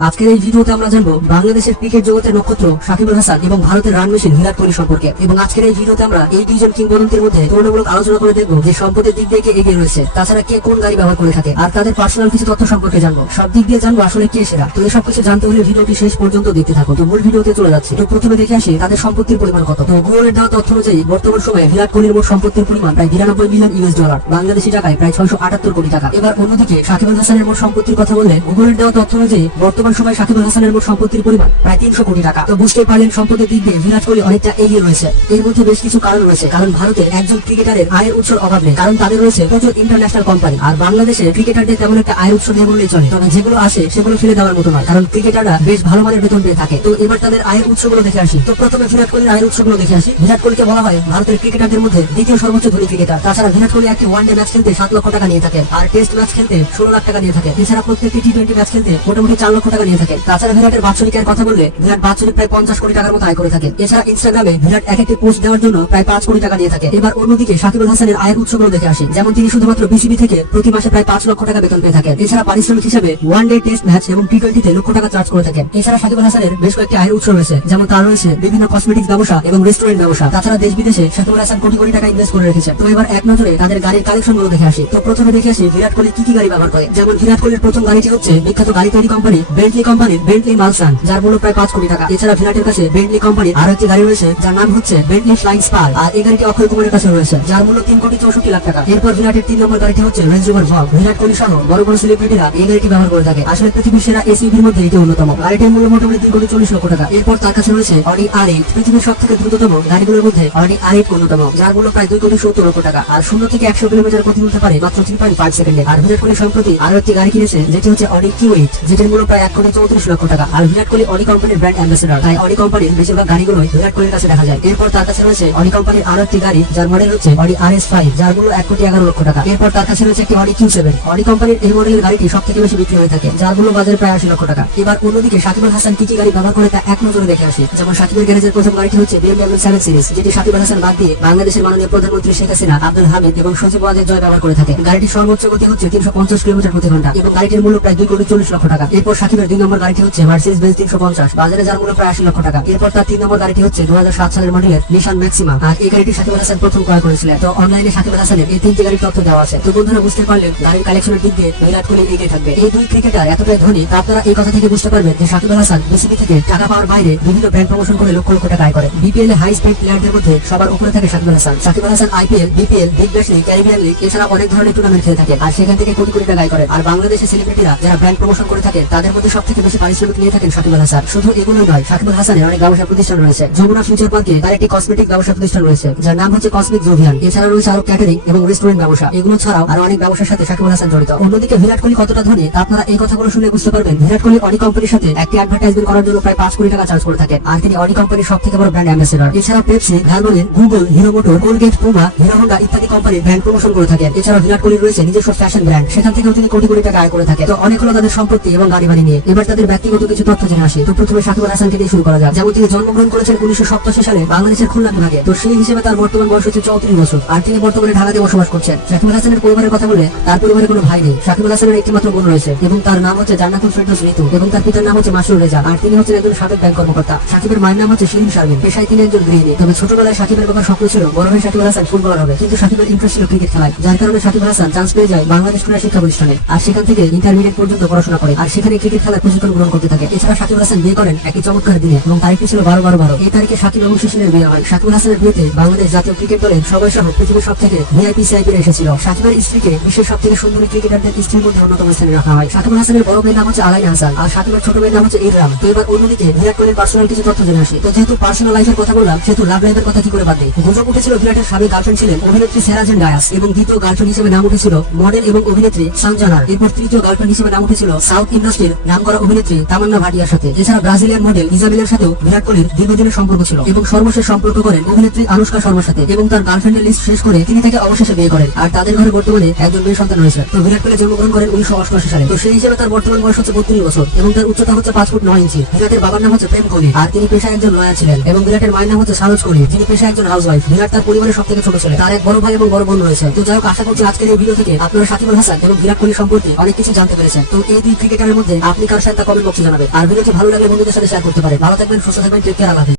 আজকের এই ভিডিওতে আমরা জানবো বাংলাদেশের ক্রিকেট জগতের নক্ষত্র সাকিব আল হাসান এবং ভারতের রান মেশিন বিরাট কোহলি সম্পর্কে। এবং আজকের এই ভিডিওতে আমরা এই দুইজন কিংবদন্তির মধ্যে তুলনামূলক আলোচনা করে দেখবো যে সম্পদের দিক দিয়ে কে এগিয়ে রয়েছে, তাছাড়া কে কোন গাড়ি ব্যবহার করে থাকে, আর তাদের পার্সোনাল কিছু তথ্য সম্পর্কে জানবো। সব দিক দিয়ে জানবো আসলে কে সেরা। তো এসব কিছু জানতে হলে ভিডিওটি শেষ পর্যন্ত দেখতে থাকো। তো মূল ভিডিওতে চলে যাচ্ছে। তো প্রথমে দেখে আসি তাদের সম্পত্তির পরিমাণ কত। তো গুগলের দেওয়া তথ্য অনুযায়ী বর্তমান সময়ে বিরাট কোহলির মোট সম্পত্তির পরিমাণ প্রায় 92 মিলিয়ন ইউএস ডলার, বাংলাদেশি টাকায় প্রায় 678 কোটি টাকা। এবার অন্যদিকে সাকিব আল হাসানের মোট সম্পত্তির কথা বললে গুগলের দেওয়া তথ্য অনুযায়ী বর্তমান সময়ে সাকিব আল হাসানের মোট সম্পত্তির পরিমাণ প্রায় 300 কোটি টাকা। তো বুঝতে পারলেন সম্পদের দিক দিয়ে বিরাট কোহলি অনেকটা এগিয়ে রয়েছে। এর মধ্যে বেশ কিছু কারণ রয়েছে, কারণ ভারতের একজন ক্রিকেটারের আয়ের উৎসের অভাব নেই, কারণ তাদের রয়েছে প্রচুর ইন্টারন্যাশনাল কোম্পানি। আর বাংলাদেশে ক্রিকেটারদের তেমন একটা আয়ের উৎস নেই বললেই চলে, তবে যেগুলো আসে সেগুলো ফেলে দেওয়ার মতো নয়, কারণ ক্রিকেটাররা বেশ ভালো মানের বেতন পেয়ে থাকে। তো এবার তাদের আয়ের উৎসগুলো দেখে আসি। তো প্রথমে বিরাট কোহলির আয়ের উৎসগুলো দেখে আসি। বিরাট কোহলিকে বলা হয় ভারতের ক্রিকেটারদের মধ্যে দ্বিতীয় সর্বোচ্চ ধনী ক্রিকেটার। তাছাড়া বিরাট কোহলি একটি ওয়ানডে ম্যাচ খেলতে 7 লক্ষ টাকা নিয়ে থাকে, আর টেস্ট ম্যাচ খেলতে 16 লাখ টাকা নিয়ে থাকে। এছাড়া প্রত্যেকটি টি20 ম্যাচ খেলতে মোটামুটি 4 লক্ষ টাকা নিয়ে থাকে। তাছাড়া বিরাটের বাৎসরিক আয়ের কথা বললে বিরাট বাৎসরিক প্রায় 50 কোটি টাকার মতো আয় করে থাকে। এছাড়া ইনস্টাগ্রামে বিরাট এক একটি পোস্ট দেওয়ার জন্য প্রায় 5 কোটি টাকা নিয়ে থাকে। এবার অন্যদিকে সাকিব আল হাসানের আয়ের উৎসগুলো দেখে আসি। যেমন তিনি শুধুমাত্র বিসিবি থেকে প্রতি মাসে প্রায় 5 লক্ষ টাকা বেতন পেয়ে থাকেন। এছাড়া পারিশ্রমিক হিসেবে ওয়ানডে টেস্ট ম্যাচ এবং টি20 লক্ষ টাকা চার্জ করে থাকেন। এছাড়া সাকিব আল হাসানের বেশ কয়েকটি আয়ের উৎস রয়েছে, যেমন তার রয়েছে বিভিন্ন কসমেটিক্স ব্যবসা এবং রেস্টুরেন্ট ব্যবসা। তাছাড়া দেশ বিদেশে সাকিব আল হাসান কোটি কোটি টাকা ইনভেস্ট করে রেখেছে। তো এবার এক নজরে তাদের গাড়ির কালেকশন গুলো দেখে আসি। তো প্রথমে দেখে আসি বিরাট কোহলি কি কি গাড়ি ব্যবহার করে। যেমন বিরাট কোহলির প্রথম গাড়িটি হচ্ছে বিখ্যাত গাড়ি তৈরি কোম্পানি বেন্টলি কোম্পানির বেন্টলি মালসান, যার মূল্য প্রায় 5 কোটি টাকা। এছাড়া বিরাটের কাছে বেন্টলি কোম্পানির আরো একটি গাড়ি রয়েছে যার নাম হচ্ছে বেন্টলি ফ্লাইং স্পার, আর এই গাড়িটি অক্ষয় কুমারের কাছে রয়েছে, যার মূল্য 3,64,00,000 টাকা। এরপর বিরাটের 3 নম্বর গাড়িটি হচ্ছে রেঞ্জ রোভার ভগ। বিরাট কোহলি সহ বড় বড় সেলিব্রিটিরা এই গাড়িটি ব্যবহার করে থাকে। আসলে পৃথিবীর সেরা এসইউভির মধ্যে এটি অন্যতম। গাড়িটির মূল্য মোটামুটি 3,40,00,000 টাকা। এরপর তার কাছে রয়েছে অডি R8, পৃথিবীর সব থেকে দ্রুততম গাড়িগুলোর মধ্যে অডি R8 অন্যতম, যার মূল্য প্রায় 2,70,00,000 টাকা। আর 0 থেকে 100 কিলোমিটার গতি তুলতে পারে মাত্র 3.5 সেকেন্ডে। আর বিরাট কোহলি সম্প্রতি আরো একটি গাড়ি কিনেছে, যেটি হচ্ছে অডি Q8, যেটির মূল্য প্রায় 1,34,00,000 টাকা। আর বিরাট কোহলি অডি কোম্পানির ব্র্যান্ড অ্যাম্বাসেডর, তাই অডি কোম্পানির বেশিরভাগ গাড়িগুলোই বিরাট কোহলির কাছে দেখা যায়। এরপর তার কাছে রয়েছে অডি কোম্পানির আরো একটি গাড়ি যার মডেল হচ্ছে অডি RS5, যার মূল্য 1,11,00,000 টাকা। এরপর তার কাছে রয়েছে একটি অডি Q7। অডি কোম্পানির এই মডেলের গাড়িটি সব থেকে বেশি বিক্রি হয়ে থাকে, যার মূল্য বাজারে প্রায় 80 লক্ষ টাকা। এবার অন্যদিকে সাকিব আল হাসান কি কি গাড়ি ব্যবহার করে তা এক নজরে দেখে আসি। যেমন সাকিবের গ্যারেজের প্রথম গাড়িটি হচ্ছে BMW 7 সিরিজ, যেটি সাকিব আল হাসান বাদ দিয়ে বাংলাদেশের মাননীয় প্রধানমন্ত্রী শেখ হাসিনা, আব্দুল হামিদ এবং সচিব ওয়াজেদ জয় ব্যবহার করে থাকে। গাড়িটির সর্বোচ্চ গতি হচ্ছে 350 কিলোমিটার প্রতি ঘন্টা এবং গাড়িটির মূল্য প্রায় 2,40,00,000 টাকা। এরপর সাকিবের 2 নম্বর গাড়িটি হচ্ছে মার্সিডিজ বেঞ্জ 350, বাজারে যার মূল্য প্রায় 80 লক্ষ টাকা। এরপর তার 3 নম্বর গাড়িটি হচ্ছে 2007 সালের মডেলের নিশান ম্যাক্সিমা, আর এই গাড়িটি সাকিব আল হাসান প্রথম ক্রয় করেছিলেন। তো অনলাইনে সাকিব আল হাসানের এই 3টি গাড়ির তথ্য দেওয়া আছে। তো বন্ধুরা বুঝতে পারলেন গাড়ির কালেকশনের দিক দিয়ে বিরাট কোহলি এগিয়ে থাকবে। এই দুই ক্রিকেটার এতটাই ধনী, আপনারা এই কথা থেকে বুঝতে পারবেন যে সাকিব আল হাসান বিসিবি থেকে টাকা পাওয়ার বাইরে বিভিন্ন ব্র্যান্ড প্রমোশন করে লক্ষ লক্ষ টাকা আয় করে। বিপিএল এ হাই স্পেড প্লেয়ারদের মধ্যে সবার উপরে থাকে Shakib Al Hasan. Shakib Al Hasan IPL, BPL, Big Bash league, Caribbean league এছাড়া অনেক ধরনের টুর্নামেন্ট খেলে থাকে, আর সেখান থেকে কোটি কোটি টাকা আয় করে। আর বাংলাদেশের সেলিব্রিটিরা যারা ব্র্যান্ড প্রমোশন করে থাকে তাদের মধ্যে সব থেকে বেশি পারিশ্রমিক নিয়ে থাকেন সাকিব আল হাসান। শুধু এগুলোই নয়, সাকিব আল হাসানের অনেক ব্যবসা প্রতিষ্ঠান রয়েছে। যমুনা ফিউচার পার্কে তার একটি কসমেটিক ব্যবসা প্রতিষ্ঠান রয়েছে যার নাম হচ্ছে কসমিক জোভিয়ান। এছাড়া রয়েছে আরো ক্যাটারিং এবং রেস্টুরেন্ট ব্যবসা। এগুলো ছাড়াও আরো অনেক ব্যবসার সাথে সাকিব আল হাসান জড়িত। অন্যদিকে বিরাট কোহলি কতটা ধনী তা আপনারা এই কথাগুলো শুনে বুঝতে পারবেন। বিরাট কোহলি অডি কোম্পানির সাথে একটি অ্যাডভার্টাইজমেন্ট করার জন্য প্রায় 5 কোটি টাকা চার্জ করে থাকেন, আর তিনি অডি কোম্পানির সব থেকে বড় ব্র্যান্ড অ্যাম্বাসেডর। এছাড়া Pepsi, Valvoline, Google, Hero motor, Colgate, Puma, Hero Honda ইত্যাদি কোম্পানির ব্র্যান্ড প্রমোশন করে থাকেন। এছাড়া বিরাট কোহলির রয়েছে নিজস্ব ফ্যাশন ব্র্যান্ড, সেখান থেকেও তিনি কোটি কোটি টাকা আয় করে থাকেন। তো অনেক হলো তাদের সম্পত্তি এবং গাড়ি বাড়ি নিয়ে। এবার তাদের ব্যক্তিগত কিছু তথ্য জেনে আসি। তো প্রথমে সাকিব আল হাসানকে দিয়ে শুরু করা যাক। যেমন তিনি জন্মগ্রহণ করেছেন 1987 সালে বাংলাদেশের খুলনা বিভাগে। তো সেই হিসেবে তার বর্তমান বয়স হচ্ছে 34 বছর, আর তিনি বর্তমানে ঢাকাতে বসবাস করছেন। সাকিব আল হাসানের পরিবারের কথা বলে তার পরিবারে কোনো ভাই নেই। সাকিব আল হাসানের একটি মাত্র বোন রয়েছে এবং তার নাম হচ্ছে জান্নাতুল ফেরদৌস ঋতু, এবং তার পিতার নাম হচ্ছে মাসুর রেজা, আর তিনি হচ্ছেন একজন সাবেক ব্যাংক কর্মকর্তা। সাকিবের মায়ের নাম হচ্ছে শিরিন শারমিন, পেশায় তিনি একজন গৃহিণী। তবে ছোটবেলায় সাকিবের বাবার স্বপ্ন ছিল বড় হয়ে সাকিব আল হাসান ফুটবলার হবে, কিন্তু সাকিবের ইন্টারেস্ট ছিল ক্রিকেট খেলায়, যার কারণে সাকিব আল হাসান চান্স পেয়ে যায় বাংলাদেশ ক্রীড়া শিক্ষা প্রতিষ্ঠানে, আর সেখান থেকে ইন্টারমিডিয়েট পর্যন্ত পড়াশোনা করে, আর সেখানে ক্রিকেট খেলার প্রশিক্ষণ গ্রহণ করতে থাকে। এছাড়া সাকিব আল হাসান বিয়ে করেন একটি চমৎকার দিনে এবং তারিখটি ছিল 12/12/12। এই তারিখে সাকিব এবং সুশীলের বিয়ে হয়। সাকিব আল হাসানের বিয়েতে বাংলাদেশ জাতীয় ক্রিকেট দলের সবাই সহ পৃথিবীর সব থেকে ভিআইপি সিআইপি এসেছিল। সাকিবের স্ত্রীকে বিশ্বের সব থেকে সুন্দরী ক্রিকেটারদের স্ত্রীর মধ্যে অন্যতম স্থানে রাখা হয়। সাকিব আল হাসানের বড় মেয়ের নাম হচ্ছে আলাইনা হাসান, আর সাকিবের ছোট মেয়ের নাম হচ্ছে ইররাম। তো এবার অন্যদিকে বিরাট কোহলির পার্সোনাল কিছু তথ্য জেনে আসি। তো যেহেতু পার্সোনাল লাইফের কথা বললাম, সেহেতু লাভ লাইফের কথা কি করে বাদ দিই। গুজব উঠেছিল বিরাটের সাবেক গার্লফ্রেন্ড ছিলেন অভিনেত্রী সেরা জেন ডায়াস, এবং দ্বিতীয় গার্লফ্রেন্ড হিসেবে নাম উঠেছিল মডেল এবং অভিনেত্রী সানজানার। এরপর তৃতীয় গার্লফ্রেন্ড হিসেবে নাম উঠেছিল সাউথ ইন্ডাস্ট্রির নামকরা অভিনেত্রী তামান্না ভাটিয়ার সাথে। এছাড়া ব্রাজিলিয়ান মডেল ইজাবেলের সাথেও বিরাট কোহলির দীর্ঘদিনের সম্পর্ক ছিল, এবং সর্বশেষ সম্পর্ক করেন অভিনেত্রী আনুষ্কা শর্মার সাথে, এবং তার গার্লফ্রেন্ডের লিস্ট শেষ করে তিনি তাকে অবশেষে বিয়ে করেন, আর তাদের ঘরে বর্তমানে একজন মেয়ে সন্তান রয়েছে। তো বিরাট কোহলি জন্মগ্রহণ করেন 1988 সালে। তো সেই হিসেবে তার বর্তমান বয়স হচ্ছে 32 বছর এবং তার উচ্চতা হচ্ছে 5 ফুট 9 ইঞ্চি। বিরাটের বাবার নাম হচ্ছে প্রেম কোহলি, আর তিনি পেশায় একজন লয়ার ছিলেন, এবং বিরাটের মায়ের নাম হচ্ছে সারোজ কোহলি, যিনি পেশায় একজন হাউসওয়াইফ। বিরাট তার পরিবারের সব থেকে ছোট ছেলে, তার এক বড় ভাই এবং বড় বোন রয়েছে। তো যাই হোক, আশা করছি আজকের এই ভিডিও থেকে আপনারা সাকিব আল হাসান এবং বিরাট কোহলি সম্পর্কে অনেক কিছু জানতে পেরেছেন। তো এই দুই ক্রিকেটারের মধ্যে আপনি কার সাথে কমেন্ট বক্সে জানাবে। আর ভিডিওটি ভালো লাগলে বন্ধুদের সাথে শেয়ার করতে পারে। ভালো থাকবেন, সুস্থ থাকবেন, টেক কেয়ার, আল্লাহ হাফেজ।